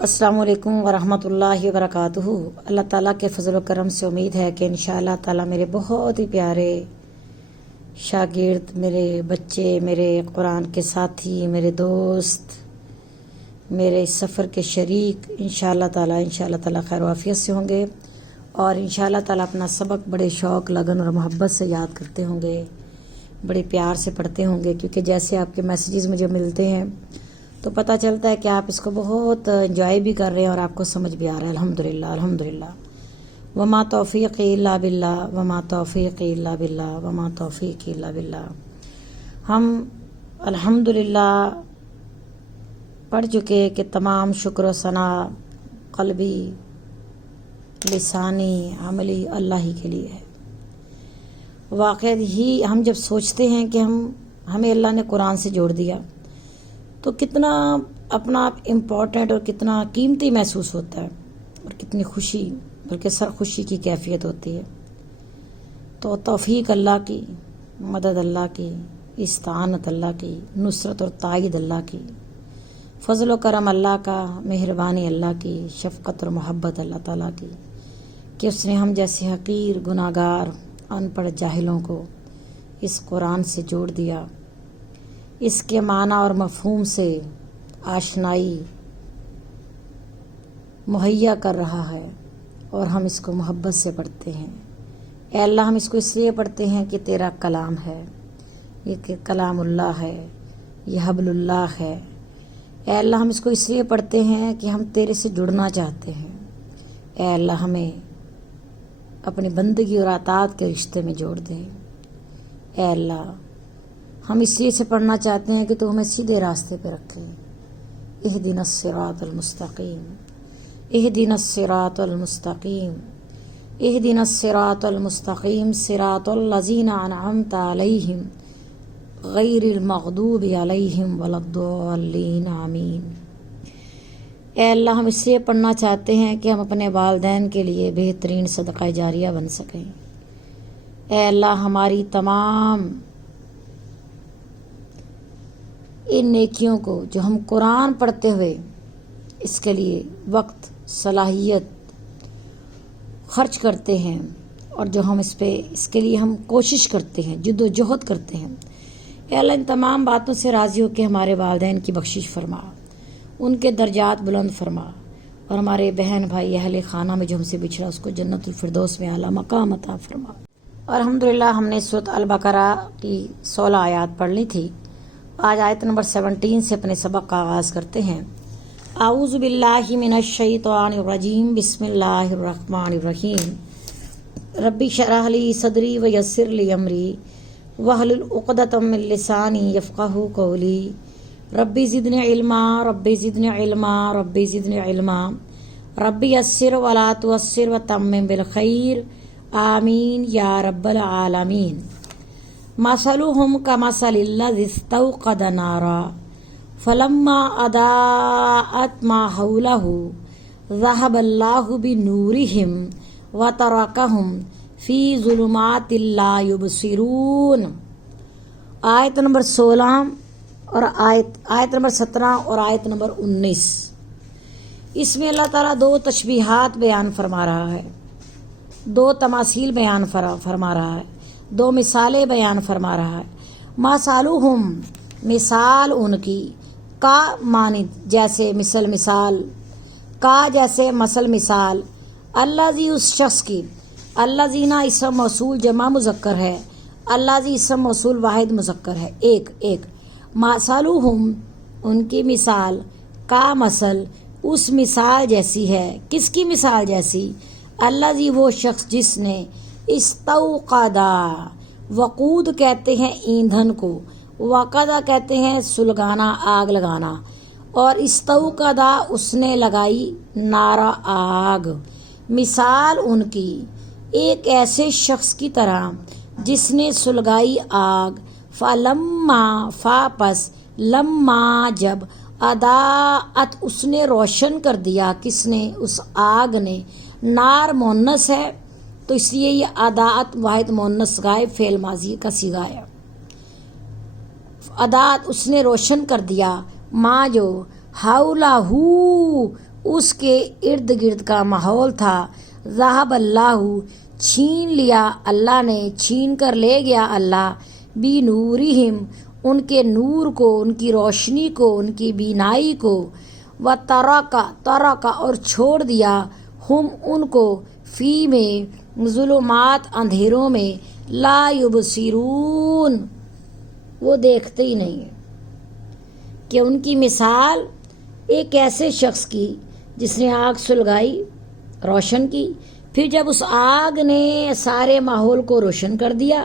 السلام علیکم ورحمۃ اللہ وبرکاتہ۔ اللہ تعالیٰ کے فضل و کرم سے امید ہے کہ انشاءاللہ تعالیٰ میرے بہت ہی پیارے شاگرد، میرے بچے، میرے قرآن کے ساتھی، میرے دوست، میرے سفر کے شریک انشاءاللہ تعالیٰ خیر و عافیت سے ہوں گے، اور انشاءاللہ تعالیٰ اپنا سبق بڑے شوق، لگن اور محبت سے یاد کرتے ہوں گے، بڑے پیار سے پڑھتے ہوں گے، کیونکہ جیسے آپ کے میسیجز مجھے ملتے ہیں تو پتہ چلتا ہے کہ آپ اس کو بہت انجوائے بھی کر رہے ہیں اور آپ کو سمجھ بھی آ رہا ہے۔ الحمدللہ وما توفیق الا باللہ وما توفیق الا باللہ وما توفیق الا باللہ۔ ہم الحمدللہ پڑھ چکے کہ تمام شکر و ثنا قلبی، لسانی، عملی اللہ ہی کے لیے ہے۔ واقعی ہی ہم جب سوچتے ہیں کہ ہمیں اللہ نے قرآن سے جوڑ دیا تو کتنا اپنا آپ امپورٹنٹ اور کتنا قیمتی محسوس ہوتا ہے، اور کتنی خوشی، بلکہ سرخوشی کی کیفیت ہوتی ہے۔ تو توفیق اللہ کی، مدد اللہ کی، استعانت اللہ کی، نصرت اور تائید اللہ کی، فضل و کرم اللہ کا، مہربانی اللہ کی، شفقت اور محبت اللہ تعالیٰ کی، کہ اس نے ہم جیسے حقیر، گناہگار، ان پڑھ جاہلوں کو اس قرآن سے جوڑ دیا، اس کے معنی اور مفہوم سے آشنائی مہیا کر رہا ہے، اور ہم اس کو محبت سے پڑھتے ہیں۔ اے اللہ، ہم اس کو اس لیے پڑھتے ہیں کہ تیرا کلام ہے، یہ کہ کلام اللہ ہے، یہ حبل اللہ ہے۔ اے اللہ، ہم اس کو اس لیے پڑھتے ہیں کہ ہم تیرے سے جڑنا چاہتے ہیں۔ اے اللہ، ہمیں اپنی بندگی اور اطاعت کے رشتے میں جوڑ دے۔ اے اللہ، ہم اس لیے سے پڑھنا چاہتے ہیں کہ تو ہمیں سیدھے راستے پہ رکھے۔ اہدنا الصراط المستقیم، اہدنا الصراط المستقیم، اہدنا الصراط المستقیم، صراط الذین انعمت علیہم غیر المغضوب علیہم ولا الضالین، آمین۔ اے اللہ، ہم اس لیے پڑھنا چاہتے ہیں کہ ہم اپنے والدین کے لیے بہترین صدقہ جاریہ بن سکیں۔ اے اللہ، ہماری تمام ان نیکیوں کو جو ہم قرآن پڑھتے ہوئے اس کے لیے وقت، صلاحیت خرچ کرتے ہیں، اور جو ہم اس کے لیے ہم کوشش کرتے ہیں، جد و جہد کرتے ہیں، اے اللہ، ان تمام باتوں سے راضی ہو کے ہمارے والدین کی بخشش فرما، ان کے درجات بلند فرما، اور ہمارے بہن بھائی اہل خانہ میں جو ہم سے بچھڑا اس کو جنت الفردوس میں اعلیٰ مقام عطا فرما۔ اور الحمدللہ ہم نے سورۃ البقرہ کی 16 آیات پڑھ لی تھی۔ آج آیت نمبر 17 سے اپنے سبق کا آغاز کرتے ہیں۔ اعوذ باللہ من الشیطان الرجیم، بسم اللہ الرحمن الرحیم۔ رب اشرح لی صدری ویسر لی امری واحلل عقدۃ من لسانی یفقہوا قولی۔ رب زدنی علما، رب زدنی علما، رب زدنی علما، رب یسر ولا تعسر وتمم بالخیر، آمین یا رب العالمین۔ مثلهم كمثل الذي استوقد نارا فلما أضاءت ما حوله ذهب الله بنورهم وتركهم في ظلمات لا يبصرون۔ آیت نمبر 16 اور آیت نمبر 17 اور آیت نمبر 19، اس میں اللہ تعالیٰ دو تشبیہات بیان فرما رہا ہے، دو تماثیل بیان فرما رہا ہے، دو مثالیں بیان فرما رہا ہے۔ مثالہم، مثال ان کی، کا مانند جیسے، مثال کا جیسے، مثال اللہ زی اس شخص کی، اللہ زینا اسم موصول جمع مذکر ہے، اللہ زی اسم موصول واحد مذکر ہے، ایک مثالہم ان کی مثال، کا مثل اس مثال جیسی ہے، کس کی مثال جیسی؟ اللہ زی وہ شخص جس نے، استوقدا، وقود کہتے ہیں ایندھن کو، وقدا کہتے ہیں سلگانا، آگ لگانا، اور استوقدا اس نے لگائی، نارا آگ۔ مثال ان کی ایک ایسے شخص کی طرح جس نے سلگائی آگ، فلما، پس، لما جب، اضاءت اس نے روشن کر دیا، کس نے؟ اس آگ نے۔ نار مونس ہے تو اس لیے یہ اضاءت واحد مونس غائب فعل ماضی کا صیغہ ہے۔ اضاءت اس نے روشن کر دیا، ما جو، حولہ اس کے ارد گرد کا ماحول تھا، ذہب اللہ، چھین لیا اللہ نے، چھین کر لے گیا اللہ، بنورہم، ان کے نور کو، ان کی روشنی کو، ان کی بینائی کو، ترک اور چھوڑ دیا ہم ان کو، فی میں ظلمات اندھیروں میں، لا یبصرون وہ دیکھتے ہی نہیں ہیں۔ کہ ان کی مثال ایک ایسے شخص کی جس نے آگ سلگائی، روشن کی، پھر جب اس آگ نے سارے ماحول کو روشن کر دیا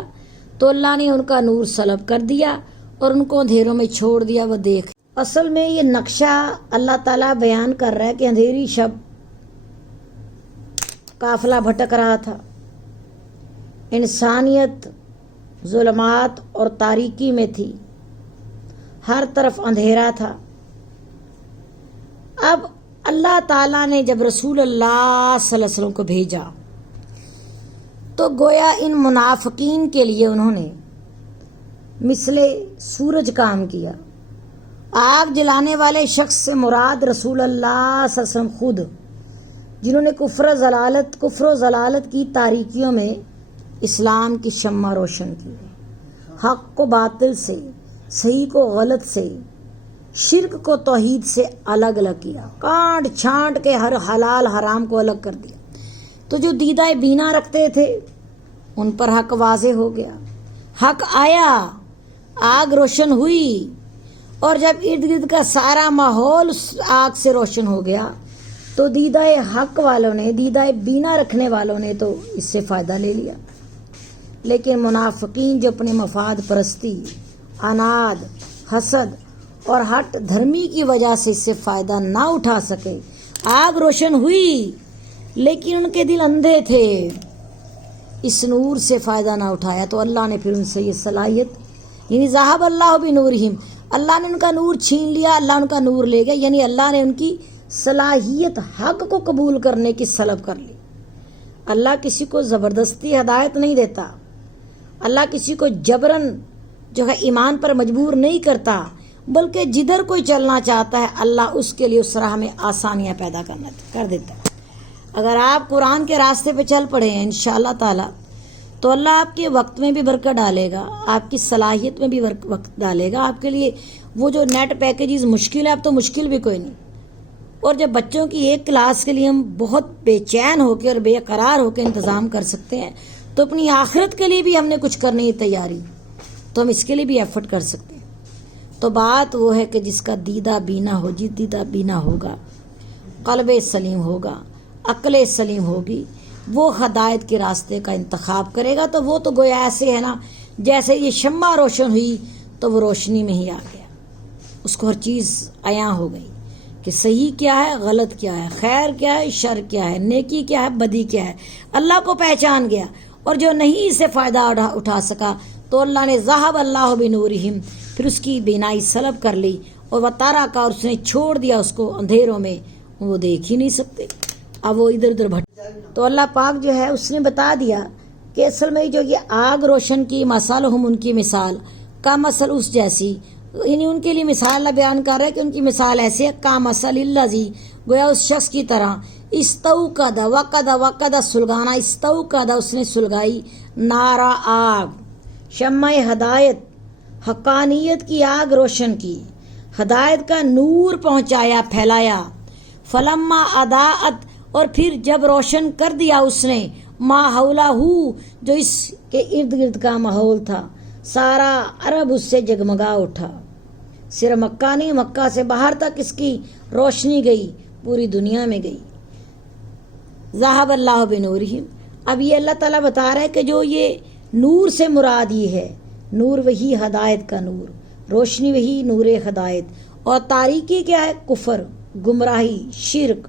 تو اللہ نے ان کا نور سلب کر دیا اور ان کو اندھیروں میں چھوڑ دیا، وہ دیکھ۔ اصل میں یہ نقشہ اللہ تعالیٰ بیان کر رہا ہے کہ اندھیری شب قافلہ بھٹک رہا تھا، انسانیت ظلمات اور تاریکی میں تھی، ہر طرف اندھیرا تھا۔ اب اللہ تعالیٰ نے جب رسول اللہ صلی اللہ علیہ وسلم کو بھیجا تو گویا ان منافقین کے لیے انہوں نے مثل سورج کام کیا۔ آگ جلانے والے شخص سے مراد رسول اللہ صلی اللہ علیہ وسلم خود، جنہوں نے کفر و ضلالت کی تاریکیوں میں اسلام کی شمع روشن کی، حق کو باطل سے، صحیح کو غلط سے، شرک کو توحید سے الگ الگ کیا، کانٹ چھانٹ کے ہر حلال حرام کو الگ کر دیا۔ تو جو دیدہ بینا رکھتے تھے ان پر حق واضح ہو گیا، حق آیا، آگ روشن ہوئی، اور جب ارد گرد کا سارا ماحول آگ سے روشن ہو گیا تو دیدہ حق والوں نے، دیدہ بینا رکھنے والوں نے تو اس سے فائدہ لے لیا، لیکن منافقین جو اپنے مفاد پرستی، عناد، حسد اور ہٹ دھرمی کی وجہ سے اس سے فائدہ نہ اٹھا سکے، آگ روشن ہوئی لیکن ان کے دل اندھے تھے، اس نور سے فائدہ نہ اٹھایا تو اللہ نے پھر ان سے یہ صلاحیت، یعنی ذہب اللہ بنورہم، اللہ نے ان کا نور چھین لیا، اللہ ان کا نور لے گیا، یعنی اللہ نے ان کی صلاحیت حق کو قبول کرنے کی سلب کر لی۔ اللہ کسی کو زبردستی ہدایت نہیں دیتا، اللہ کسی کو جبرن جو ہے ایمان پر مجبور نہیں کرتا، بلکہ جدھر کوئی چلنا چاہتا ہے اللہ اس کے لیے اس راہ میں آسانیاں پیدا کر دیتا ہے۔ اگر آپ قرآن کے راستے پہ چل پڑے ہیں انشاءاللہ تعالی تو اللہ آپ کے وقت میں بھی برکت ڈالے گا، آپ کی صلاحیت میں بھی وقت ڈالے گا۔ آپ کے لیے وہ جو نیٹ پیکیجز مشکل ہے، اب تو مشکل بھی کوئی نہیں۔ اور جب بچوں کی ایک کلاس کے لیے ہم بہت بے چین ہو کے اور بے قرار ہو کے انتظام کر سکتے ہیں تو اپنی آخرت کے لیے بھی ہم نے کچھ کرنے کی تیاری، تو ہم اس کے لیے بھی ایفرٹ کر سکتے ہیں۔ تو بات وہ ہے کہ جس کا دیدہ بینا ہو، جس دیدہ بینا ہوگا، قلب سلیم ہوگا، عقل سلیم ہوگی، وہ ہدایت کے راستے کا انتخاب کرے گا۔ تو وہ تو گویا ایسے ہے نا، جیسے یہ شمع روشن ہوئی تو وہ روشنی میں ہی آ گیا، اس کو ہر چیز عیاں ہو گئی کہ صحیح کیا ہے، غلط کیا ہے، خیر کیا ہے، شر کیا ہے، نیکی کیا ہے، بدی کیا ہے، اللہ کو پہچان گیا۔ اور جو نہیں اسے فائدہ اٹھا سکا تو اللہ نے ذہب اللہ بنورہم، پھر اس کی بینائی سلب کر لی، اور وہ تارا کا، اور اس نے چھوڑ دیا اس کو اندھیروں میں، وہ دیکھ ہی نہیں سکتے، اب وہ ادھر ادھر تو اللہ پاک جو ہے اس نے بتا دیا کہ اصل میں جو یہ آگ روشن کی، مثلہم، ان کی مثال، کا مثل اس جیسی، یعنی ان کے لیے مثال اللہ بیان کر رہا ہے کہ ان کی مثال ایسی ہے، کا مثل الذی، گویا اس شخص کی طرح، استوقد، وقد سلگانا، استوقد اس نے سلگائی، نارا آگ، شمع ہدایت، حقانیت کی آگ روشن کی، ہدایت کا نور پہنچایا، پھیلایا، فلما اضاءت، اور پھر جب روشن کر دیا اس نے، ما حولہ، جو اس کے ارد گرد کا ماحول تھا، سارا عرب اس سے جگمگا اٹھا، صرف مکہ نہیں، مکہ سے باہر تک اس کی روشنی گئی، پوری دنیا میں گئی۔ ذہب اللہ بنورہم، اب یہ اللہ تعالیٰ بتا رہا ہے کہ جو یہ نور سے مراد یہ ہے، نور وہی ہدایت کا نور، روشنی وہی نور ہدایت، اور تاریکی کیا ہے، کفر، گمراہی، شرک۔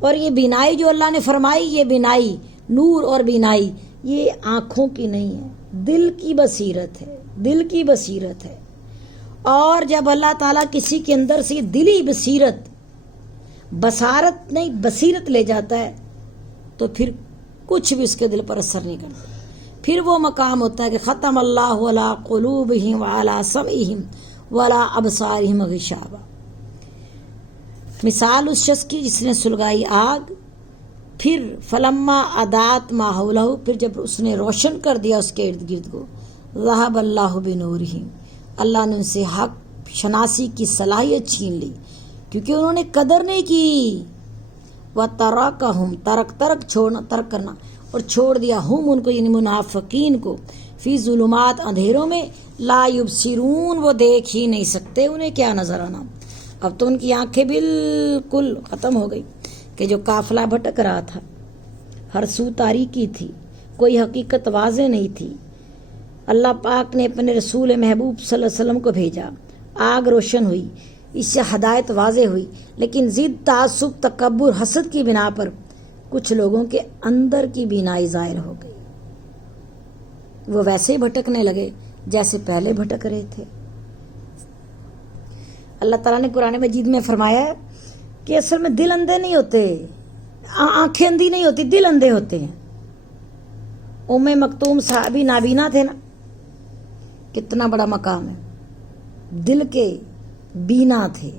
اور یہ بینائی جو اللہ نے فرمائی، یہ بینائی، نور اور بینائی، یہ آنکھوں کی نہیں ہے، دل کی بصیرت ہے، دل کی بصیرت ہے۔ اور جب اللہ تعالیٰ کسی کے اندر سے دلی بصیرت، بصارت نہیں بصیرت لے جاتا ہے تو پھر کچھ بھی اس کے دل پر اثر نہیں کرتا، پھر وہ مقام ہوتا ہے کہ ختم اللہ علی قلوبہم وعلی سمعہم وعلی ابصارہم غشاوہ۔ مثال اس شخص کی جس نے سلگائی آگ، پھر فلما ادات ما حولہ، پھر جب اس نے روشن کر دیا اس کے ارد گرد کو، ذہب اللہ بنورہم، اللہ نے ان سے حق شناسی کی صلاحیت چھین لی کیونکہ انہوں نے قدر نہیں کی۔ وَتَرَكَهُمْ ترک چھوڑنا، ترک کرنا اور چھوڑ دیا، ہم ان کو یعنی منافقین کو، فی ظلمات اندھیروں میں، لا یبصرون وہ دیکھ ہی نہیں سکتے، انہیں کیا نظر آنا۔ اب تو ان کی آنکھیں بالکل ختم ہو گئی کہ جو قافلہ بھٹک رہا تھا، ہر سو تاریکی تھی، کوئی حقیقت واضح نہیں تھی۔ اللہ پاک نے اپنے رسول محبوب صلی اللہ علیہ وسلم کو بھیجا، آگ روشن ہوئی، اس سے ہدایت واضح ہوئی، لیکن ضد، تعصب، تکبر، حسد کی بنا پر کچھ لوگوں کے اندر کی بینائی ظاہر ہو گئی، وہ ویسے ہی بھٹکنے لگے جیسے پہلے بھٹک رہے تھے۔ اللہ تعالیٰ نے قرآن مجید میں فرمایا ہے کہ اصل میں دل اندھے نہیں ہوتے، آنکھیں اندھی نہیں ہوتی، دل اندھے ہوتے ہیں۔ ام مکتوم صحابی نابینا تھے نا، کتنا بڑا مقام ہے، دل کے بینا تھے،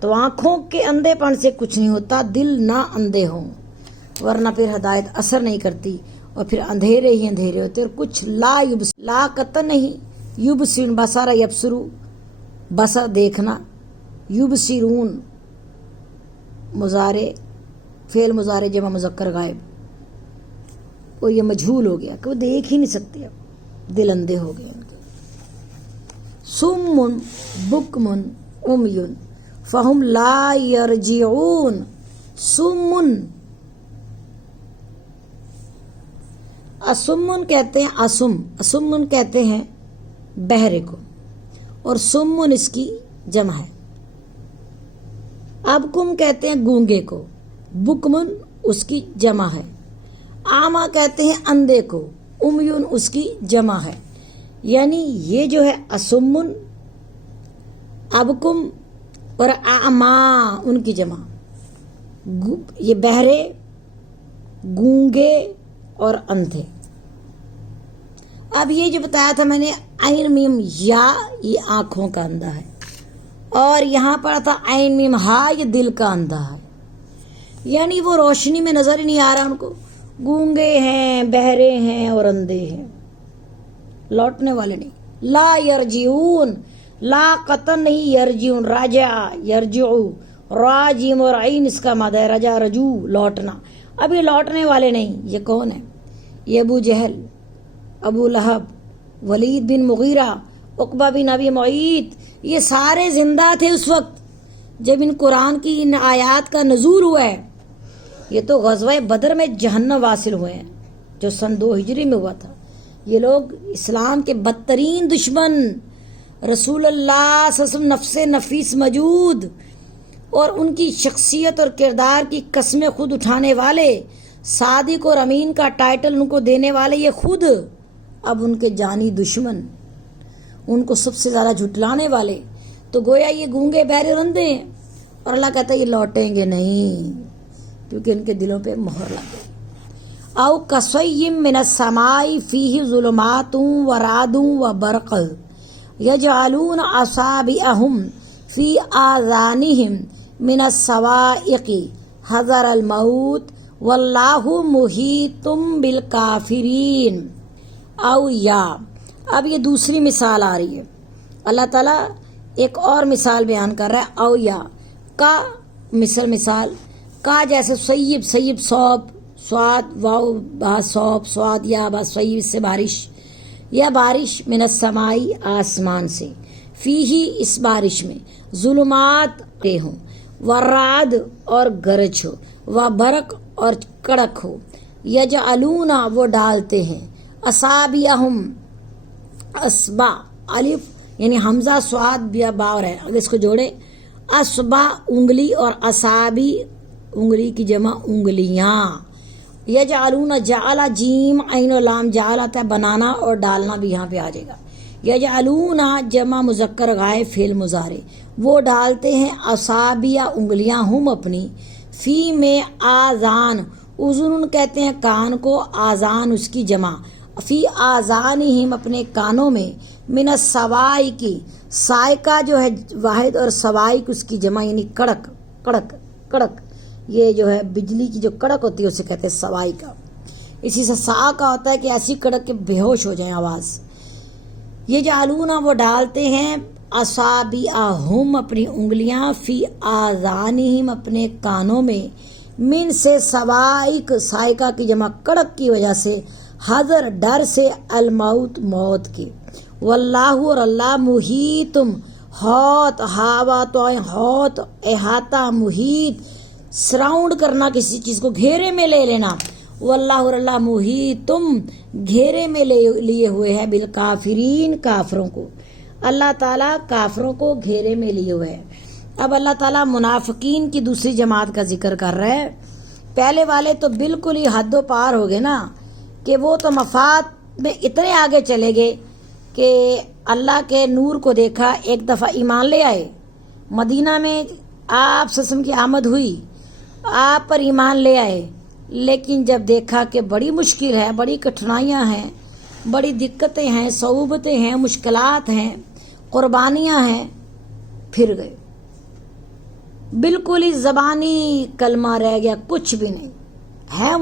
تو آنکھوں کے اندھے پن سے کچھ نہیں ہوتا، دل نہ اندھے ہوں، ورنہ پھر ہدایت اثر نہیں کرتی اور پھر اندھیرے ہی اندھیرے ہوتے، اور کچھ لا قطع نہیں، یبصرون بصر یبصرو، بصر دیکھنا، یبصرون مضارع، فعل مضارع جمع مذکر غائب، اور یہ مجہول ہو گیا کہ وہ دیکھ ہی نہیں سکتے، اب دل اندھے ہو گئے ان کے۔ صم بکم عمی فہم لا یرجعون، صم، اسمن کہتے ہیں، اسمن کہتے ہیں بہرے کو، اور سمن اس کی جمع ہے۔ ابکم کہتے ہیں گونگے کو، بکمن اس کی جمع ہے۔ آما کہتے ہیں اندھے کو، امیون اس کی جمع ہے۔ یعنی یہ جو ہے اسمن، ابکم اور اعما ان کی جمع، یہ بہرے، گونگے اور اندھے۔ اب یہ جو بتایا تھا میں نے عین میم یا، یہ آنکھوں کا اندھا ہے، اور یہاں پر تھا عین میم ہا، یہ دل کا اندھا ہے، یعنی وہ روشنی میں نظر ہی نہیں آ رہا ان کو، گونگے ہیں، بہرے ہیں اور اندھے ہیں، لوٹنے والے نہیں۔ لا یرجعون، لا قطن نہیں، یرجعون راجع، یرجعو، راجم اور عین اس کا مادہ ہے، رجع رجوع لوٹنا، اب یہ لوٹنے والے نہیں۔ یہ کون ہے؟ یہ ابو جہل، ابو لہب، ولید بن مغیرہ، عقبہ بن ابی معیط، یہ سارے زندہ تھے اس وقت جب ان قرآن کی ان آیات کا نزول ہوا ہے۔ یہ تو غزوہ بدر میں جہنم واصل ہوئے ہیں جو سن 2 ہجری میں ہوا تھا۔ یہ لوگ اسلام کے بدترین دشمن، رسول اللہ صلی اللہ علیہ وسلم نفس نفیس موجود اور ان کی شخصیت اور کردار کی قسمیں خود اٹھانے والے، صادق اور امین کا ٹائٹل ان کو دینے والے، یہ خود اب ان کے جانی دشمن، ان کو سب سے زیادہ جھٹلانے والے، تو گویا یہ گونگے بہرے اور اندھے ہیں، اور اللہ کہتا ہے یہ لوٹیں گے نہیں کیونکہ ان کے دلوں پہ مہر لگ گئی۔ او کصیم من السماء فیہ ظلمات ورعد وبرق یجعلون اصابعهم فی آذانہم من الصواعق حذر الموت واللہ محیط بالکافرین۔ او یا، اب یہ دوسری مثال آ رہی ہے، اللہ تعالیٰ ایک اور مثال بیان کر رہا ہے۔ او یا کا مثال کا جیسے سیب، سیب صوب، سواد واو با صوب، سواد یا با سیب سے بارش، یا بارش من السمائی آسمان سے، فیہی اس بارش میں ظلمات کے ہوں، ورعد اور گرج ہو، و برق اور کڑک ہو، یجعلون وہ ڈالتے ہیں، اصابعہم اسبا، الف یعنی حمزہ سواد یا باور ہے، اگر اس کو جوڑے اسبا انگلی اور اصابی انگلی کی جمع انگلیاں، یجعلون جعل جیم عین و لام جعل آتا ہے بنانا اور ڈالنا بھی یہاں پہ آ جائے گا، یجعلون جمع مذکر غائب فعل مضارع، وہ ڈالتے ہیں اصابیہ انگلیاں ہم اپنی، فی میں آذان، اذن کہتے ہیں کان کو، آذان اس کی جمع، فی آذانہم اپنے کانوں میں، من الصواعق سائقہ جو ہے واحد اور صواعق اس کی جمع یعنی کڑک، کڑک کڑک، یہ جو ہے بجلی کی جو کڑک ہوتی ہے اسے کہتے ہیں سوائی کا. اسی سے سا کا ہوتا ہے کہ ایسی کڑک کہ بے ہوش ہو جائیں آواز. یہ جعلون وہ ڈالتے ہیں اصابعہم اپنی انگلیاں فی آذانہم اپنے کانوں میں، من سے سوائک سائقہ کی جمع کڑک کی وجہ سے، حذر ڈر سے، الموت موت کی. واللہ اور اللہ محیطم ہوت ہاوا تو ہوت احاطہ محیط سراؤنڈ کرنا کسی چیز کو گھیرے میں لے لینا. واللہ اور اللہ محیطم گھیرے میں لیے ہوئے ہے بالکافرین کافروں کو. اللہ تعالیٰ کافروں کو گھیرے میں لیے ہوئے ہے. اب اللہ تعالیٰ منافقین کی دوسری جماعت کا ذکر کر رہا ہے. پہلے والے تو بالکل ہی حد و پار ہو گئے نا، کہ وہ تو مفاد میں اتنے آگے چلے گئے کہ اللہ کے نور کو دیکھا، ایک دفعہ ایمان لے آئے. مدینہ میں آپ صلی اللہ علیہ وسلم کی آمد ہوئی، آپ پر ایمان لے آئے، لیکن جب دیکھا کہ بڑی مشکل ہے، بڑی کٹھنائیاں ہیں، بڑی دقتیں ہیں، صعوبتیں ہیں، مشکلات ہیں، قربانیاں ہیں، پھر گئے. بالکل ہی زبانی کلمہ رہ گیا، کچھ بھی نہیں. ہے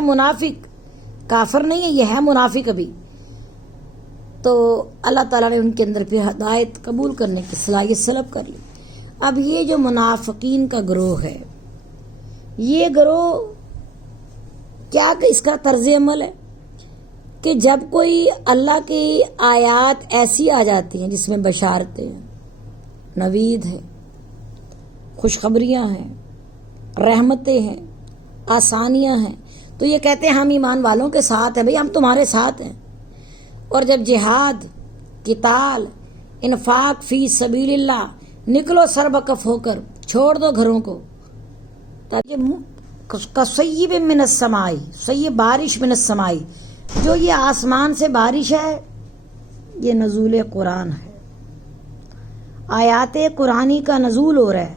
منافق، کافر نہیں ہے، یہ ہے منافق ابھی. تو اللہ تعالیٰ نے ان کے اندر پھر ہدایت قبول کرنے کی صلاحیت سلب کر لی. اب یہ جو منافقین کا گروہ ہے، یہ گروہ کیا کہ اس کا طرز عمل ہے کہ جب کوئی اللہ کی آیات ایسی آ جاتی ہیں جس میں بشارتیں ہیں، نوید ہیں، خوشخبریاں ہیں، رحمتیں ہیں، آسانیاں ہیں، تو یہ کہتے ہیں ہم ایمان والوں کے ساتھ ہیں. بھئی ہم تمہارے ساتھ ہیں. اور جب جہاد، قتال، انفاق فی سبیل اللہ، نکلو سربکف ہو کر، چھوڑ دو گھروں کو، تاکہ کصیب من السماء، سیب بارش من السماء، جو یہ آسمان سے بارش ہے یہ نزول قرآن ہے. آیات قرآنی کا نزول ہو رہا ہے،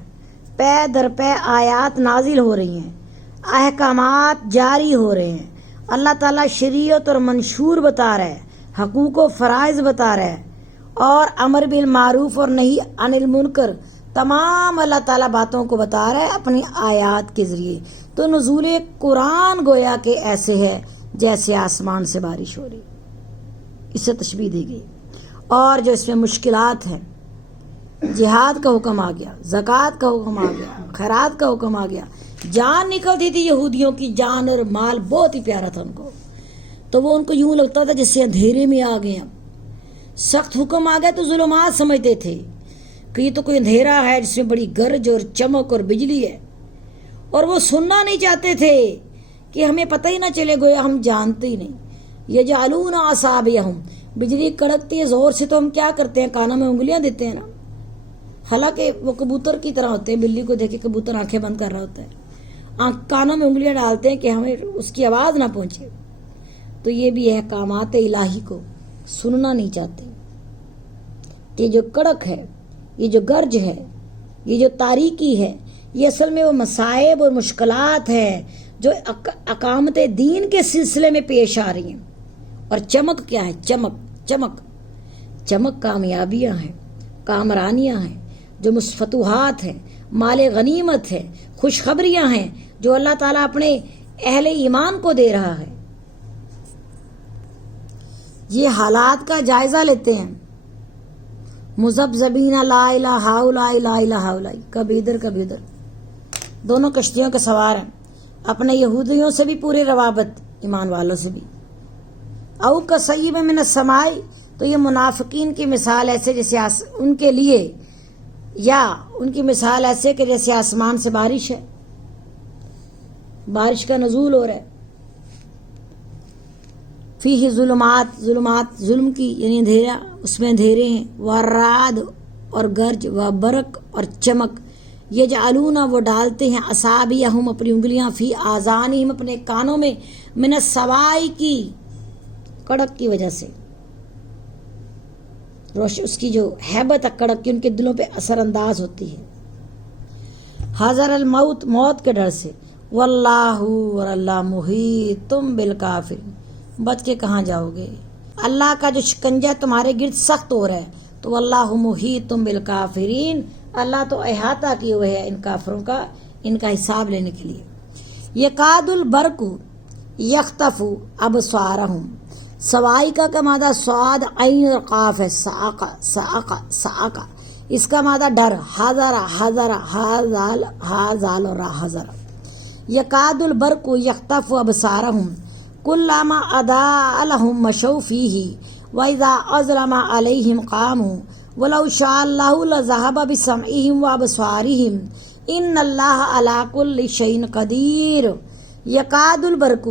پے در پے آیات نازل ہو رہی ہیں، احکامات جاری ہو رہے ہیں. اللہ تعالیٰ شریعت اور منشور بتا رہا ہے، حقوق و فرائض بتا رہا ہے، اور امر بالمعروف اور نہی عن المنکر، تمام اللہ تعالیٰ باتوں کو بتا رہا ہے اپنی آیات کے ذریعے. تو نزول قرآن گویا کہ ایسے ہے جیسے آسمان سے بارش ہو رہی، اس سے تشبیہ دی گئی. اور جو اس میں مشکلات ہیں، جہاد کا حکم آ گیا، زکوٰۃ کا حکم آ گیا، خیرات کا حکم آ گیا. جان نکلتی تھی یہودیوں کی، جان اور مال بہت ہی پیارا تھا ان کو، تو وہ ان کو یوں لگتا تھا جیسے اندھیرے میں آ گئے. سخت حکم آ گیا تو ظلمات سمجھتے تھے کہ یہ تو کوئی اندھیرا ہے جس میں بڑی گرج اور چمک اور بجلی ہے، اور وہ سننا نہیں چاہتے تھے کہ ہمیں پتہ ہی نہ چلے، گویا ہم جانتے ہی نہیں. یجعلون اصابعہم، بجلی کڑکتی ہے زور سے تو ہم کیا کرتے ہیں، کانوں میں انگلیاں دیتے ہیں نا. حالانکہ وہ کبوتر کی طرح ہوتے ہیں، بلی کو دیکھے کبوتر آنکھیں بند کر رہا ہوتا ہے، کانوں میں انگلیاں ڈالتے ہیں کہ ہمیں اس کی آواز نہ پہنچے. تو یہ بھی احکامات الہی کو سننا نہیں چاہتے. یہ جو کڑک ہے، یہ جو گرج ہے، یہ جو تاریکی ہے، یہ اصل میں وہ مصائب اور مشکلات ہیں جو اقامت دین کے سلسلے میں پیش آ رہی ہیں. اور چمک کیا ہے؟ چمک کامیابیاں ہیں، کامرانیاں ہیں، جو فتوحات ہیں، مال غنیمت ہے، خوشخبریاں ہیں جو اللہ تعالیٰ اپنے اہل ایمان کو دے رہا ہے. یہ حالات کا جائزہ لیتے ہیں. مذبذبین لا الہ ہؤلاء لا الہ ہؤلاء، کبھی ادھر کبھی ادھر، دونوں کشتیوں کے سوار ہیں. اپنے یہودیوں سے بھی پورے روابط، ایمان والوں سے بھی. او کصیب من السماء، تو یہ منافقین کی مثال ایسے جیسے ان کے لیے، یا ان کی مثال ایسے کہ جیسے آسمان سے بارش ہے، بارش کا نزول ہو رہا ہے. فیہ ظلمات، ظلم کی یعنی اندھیرا، اس میں اندھیرے ہیں. والرعد، اور گرج، وبرق، اور چمک. یجعلون، وہ ڈالتے ہیں، اصابعہم اپنی انگلیاں، فی آذانہم اپنے کانوں میں، من السواء کی کڑک کی وجہ سے، اس کی جو ہیبت ہے کڑک کی ان کے دلوں پہ اثر انداز ہوتی ہے. حذر الموت، موت کے ڈر سے. واللہ، اور اللہ محیطم بالکافرین، بچ کے کہاں جاؤ گے، اللہ کا جو شکنجہ تمہارے گرد سخت ہو رہا ہے. تو واللہ محیطم بالکافرین، اللہ تو احاطہ کیے ہوئے ہے ان کافروں کا، ان کا حساب لینے کے لیے۔ یکاد البرق یخطف ابصارہم، سوائقہ کا مادہ سواد عین اور قاف ہے، سعق سعق سعق، اس کا مادہ ڈر، حذر حذر حاذال حاذال اور حذر۔ یکاد البرق یخطف ابصارہم کلما اضاء لهم مشوا فیہ واذا اظلم علیہم قاموا ولو شاء اللہ لذہب بسمعہم وابصارہم ان اللہ علی کل شیء قدیر۔ یکاد البرق،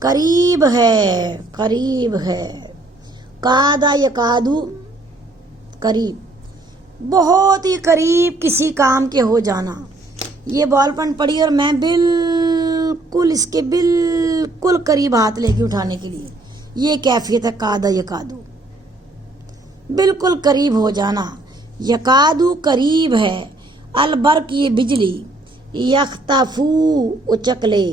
قریب ہے، قریب ہے، کادا یکادو، قریب، بہت ہی قریب کسی کام کے ہو جانا۔ یہ بال پن پڑی اور میں بالکل اس کے بالکل قریب ہاتھ لے کے اٹھانے کے لیے، یہ کیفیت ہے کادا یکادو، بالکل قریب ہو جانا۔ یکادو قریب ہے، البرق یہ بجلی، یخطفو اچک لے،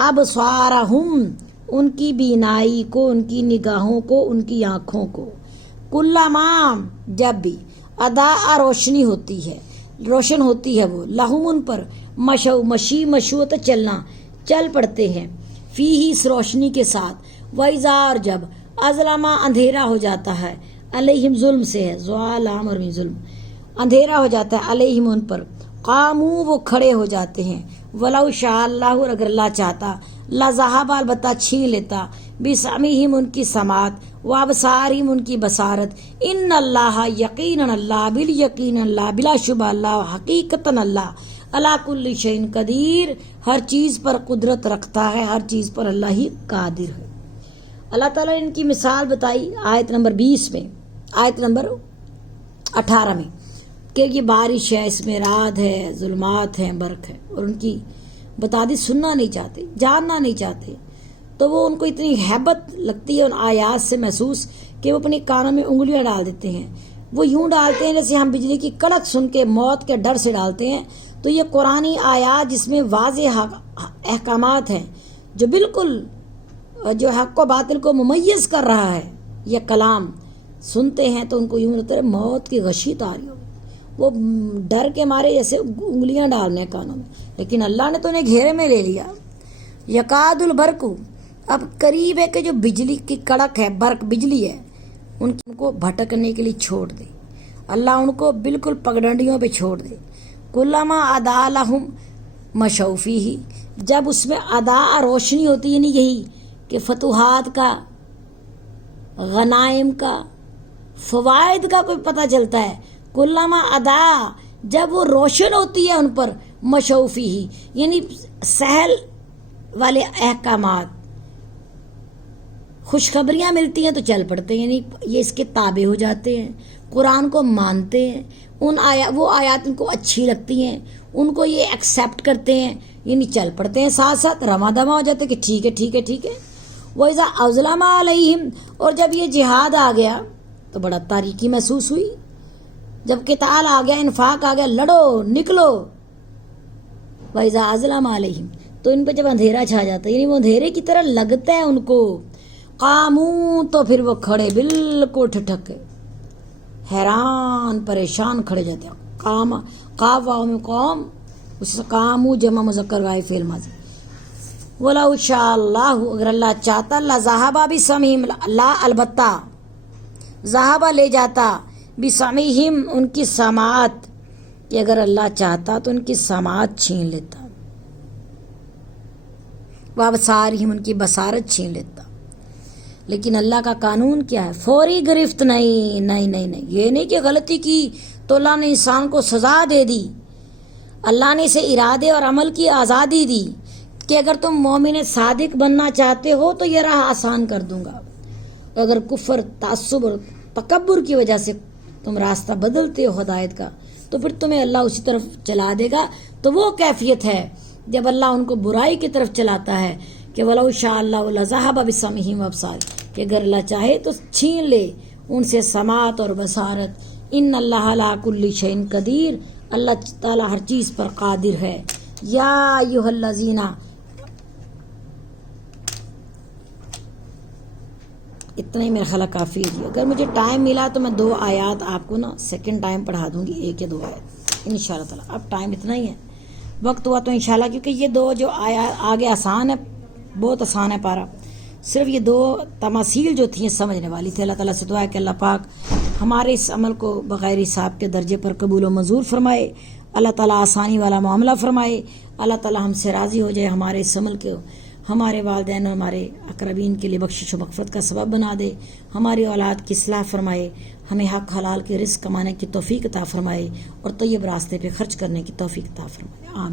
ابصارہم ان کی بینائی کو، ان کی نگاہوں کو، ان کی آنکھوں کو، کلما جب بھی، اضاء روشنی ہوتی ہے، روشن ہوتی ہے وہ، لہم ان پر، مشو مشی مشو تو چلنا، چل پڑتے ہیں، فیہ اس روشنی کے ساتھ، وَإِذَا اور جب، اظلما اندھیرا ہو جاتا ہے، علیہم ظلم سے ہے، ظلام اور ظلم، اندھیرا ہو جاتا ہے علیہم ان پر، قاموا وہ کھڑے ہو جاتے ہیں، ولو شاء اللہ اور اگر اللہ چاہتا، لذہب البتہ چھین لیتا، بسمعہم ان کی سماعت، وابصارہم ان کی بصارت، ان اللہ یقیناً اللہ، بالیقین اللہ، بلا شبہ اللہ، حقیقتاً اللہ، علی کل شیء قدیر ہر چیز پر قدرت رکھتا ہے، ہر چیز پر اللہ ہی قادر ہے۔ اللہ تعالیٰ نے ان کی مثال بتائی آیت نمبر 20 میں، آیت نمبر 18 میں، کہ یہ بارش ہے، اس میں رعد ہے، ظلمات ہیں، برق ہے، اور ان کی بتا دی، سننا نہیں چاہتے، جاننا نہیں چاہتے، تو وہ ان کو اتنی ہیبت لگتی ہے ان آیات سے محسوس کہ وہ اپنے کانوں میں انگلیاں ڈال دیتے ہیں، وہ یوں ڈالتے ہیں جیسے ہم بجلی کی کڑک سن کے موت کے ڈر سے ڈالتے ہیں۔ تو یہ قرآنی آیات جس میں واضح احکامات ہیں، جو بالکل جو حق و باطل کو ممیز کر رہا ہے، یہ کلام سنتے ہیں تو ان کو یوں لگتا ہے موت کی غشی تاری ہو، وہ ڈر کے مارے جیسے انگلیاں ڈالنے کانوں میں، لیکن اللہ نے تو انہیں گھیرے میں لے لیا۔ یکاد البرق، اب قریب ہے کہ جو بجلی کی کڑک ہے، برق بجلی ہے، ان کو بھٹکنے کے لیے چھوڑ دے، اللہ ان کو بالکل پگڈنڈیوں پہ چھوڑ دے۔ کلما اضاء لہم مشوا فیہ، جب اس میں اضاء روشنی ہوتی ہے، یعنی یہی کہ فتوحات کا، غنائم کا، فوائد کا کوئی پتہ چلتا ہے، کلما اضاء جب وہ روشن ہوتی ہے ان پر، مشوا فیہ یعنی سہل والے احکامات، خوشخبریاں ملتی ہیں تو چل پڑتے ہیں، یعنی یہ اس کے تابع ہو جاتے ہیں، قرآن کو مانتے ہیں، وہ آیات ان کو اچھی لگتی ہیں، ان کو یہ ایکسیپٹ کرتے ہیں، یعنی چل پڑتے ہیں، ساتھ ساتھ رواں دواں ہو جاتے ہیں کہ ٹھیک ہے ٹھیک ہے ٹھیک ہے۔ وَإِذَا أَظْلَمَ عَلَيْهِمْ، اور جب یہ جہاد آ گیا تو بڑا تاریکی محسوس ہوئی، جب قتال آ گیا، انفاق آ گیا، لڑو نکلو، وَإِذَا أَظْلَمَ عَلَيْهِمْ، تو ان پہ جب اندھیرا چھا جاتا ہے، یعنی وہ اندھیرے کی طرح لگتا ہے ان کو، قاموا تو پھر وہ کھڑے بالکل ٹھٹک، حیران پریشان کھڑے جاتے ہیں، قاف واو میں قوم، اس سے قاموا جمع مذکر واحد فعل ماضی۔ وَلَوْ شَاءَ اللَّهُ، اگر اللہ چاہتا، لَذَهَبَ بِسَمْعِهِمْ، لا البتہ، ذہب لے جاتا، بِسَمْعِهِمْ ان کی سماعت، کہ اگر اللہ چاہتا تو ان کی سماعت چھین لیتا، وَأَبْصَارِهِمْ ان کی بصارت چھین لیتا، لیکن اللہ کا قانون کیا ہے، فوری گرفت نہیں، نہیں نہیں نہیں، یہ نہیں کہ غلطی کی تو اللہ نے انسان کو سزا دے دی، اللہ نے اسے ارادے اور عمل کی آزادی دی کہ اگر تم مومن صادق بننا چاہتے ہو تو یہ راہ آسان کر دوں گا، اگر کفر، تعصب اور تکبر کی وجہ سے تم راستہ بدلتے ہو ہدایت کا تو پھر تمہیں اللہ اسی طرف چلا دے گا۔ تو وہ کیفیت ہے جب اللہ ان کو برائی کی طرف چلاتا ہے کہ وَلَوْ شَاءَ اللَّهُ لَذَهَبَ بِسَمْعِهِمْ وَأَبْصَارِهِمْ، کہ اگر اللہ چاہے تو چھین لے ان سے سماعت اور بصارت۔ ان اللہ علی کل شیء قدیر، اللہ تعالیٰ ہر چیز پر قادر ہے۔ یا ایھا الذین، اتنا ہی میرا خیال کافی ہے جی، اگر مجھے ٹائم ملا تو میں 2 آیات آپ کو نا سیکنڈ ٹائم پڑھا دوں گی، 1 یا 2 آیات۔ انشاءاللہ تعالیٰ. اب ٹائم اتنا ہی ہے، وقت ہوا تو انشاءاللہ، کیونکہ یہ دو جو آگے آسان ہے، بہت آسان ہے پارا. صرف یہ دو تماثیل جو تھیں سمجھنے والی تھی. اللہ تعالیٰ سے دعا ہے کہ اللہ پاک ہمارے اس عمل کو بغیر حساب کے درجے پر قبول و منظور فرمائے. اللہ تعالیٰ آسانی والا معاملہ فرمائے. اللہ تعالیٰ ہم سے راضی ہو جائے، ہمارے اس عمل کو ہمارے والدین اور ہمارے اقربین کے لیے بخشش و مغفرت کا سبب بنا دے. ہماری اولاد کی اصلاح فرمائے. ہمیں حق حلال کے رزق کمانے کی توفیق عطا فرمائے اور طیب راستے پہ خرچ کرنے کی توفیق عطا فرمائے. آمین.